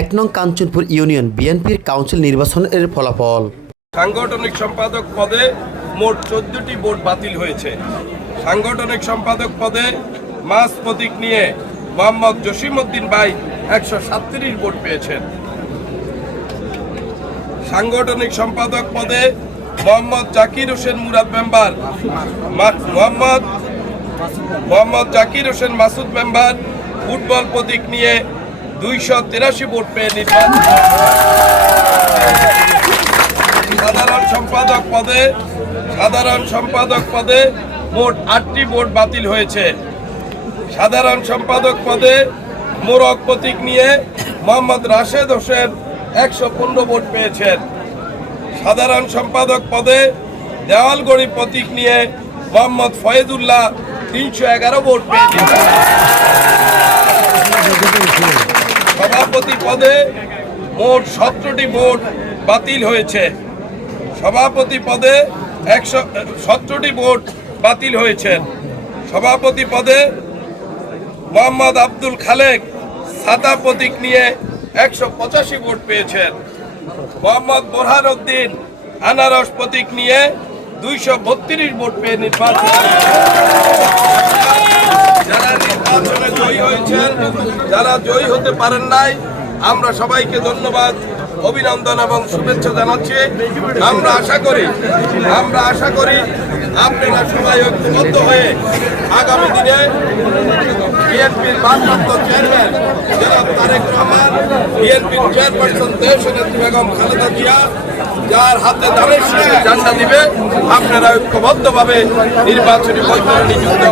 এক নং কাঞ্চনপুর ইউনিয়ন বিএনপির কাউন্সিল নির্বাচনের ফলাফল। সাংগঠনিক সম্পাদক পদে মোট চোদ্দটি ভোট বাতিল হয়েছে। সাংগঠনিক সম্পাদক পদে মাস প্রতীক নিয়ে মোহাম্মদ জসিমউদ্দিন ভাই একশো সাতত্রিশ ভোট পেয়েছেন। সাংগঠনিক সম্পাদক পদে Mohammad Zakir Hossain Murad member Mohammad Mohammad Zakir Hossain Masud member football প্রতীক নিয়ে দুইশো তিরাশি ভোট পেয়ে নির্বাচিত সাধারণ সম্পাদক পদে, সাধারণ সম্পাদক পদে মোট আটটি ভোট বাতিল হয়েছে। সাধারণ সম্পাদক পদে মোরক প্রতীক নিয়ে মোহাম্মদ রাশেদ হোসেন একশো পনেরো ভোট পেয়েছেন। সাধারণ সম্পাদক পদে দেওয়ালগড়ি প্রতীক নিয়ে মোহাম্মদ ফয়েদুল্লাহ তিনশো এগারো ভোট পেয়েছেন। পদে মোট সতেরোটি ভোট বাতিল হয়েছে। সভাপতি পদে একশো, সতেরোটি ভোট বাতিল হয়েছে। সভাপতি পদে মোহাম্মদ আব্দুল খালেক সাদা প্রতীক নিয়ে একশো পঁচাশি ভোট পেয়েছেন। মোহাম্মদ বোরহান উদ্দিন আনারস প্রতীক নিয়ে দুইশো বত্রিশ ভোট পেয়ে নির্বাচিত যারা নির্বাচনে জয়ী হয়েছেন, যারা জয়ী হতে পারেন নাই আমরা সবাইকে ধন্যবাদ, অভিনন্দন এবং শুভেচ্ছা জানাচ্ছি। আমরা আশা করি, আমরা আশা করি আপনারা সবাই ঐক্যবদ্ধ হয়ে আগামী দিনে বিএনপির ভারপ্রাপ্ত চেয়ারম্যান জনাব তারেক রহমান, বিএনপির চেয়ারপারসন দেশ বেগম খালেদা জিয়া, যার হাতে দাঁড়িয়ে ঝান্ডা দিবে, আপনারা ঐক্যবদ্ধভাবে নির্বাচনী বৈতরণী যুদ্ধ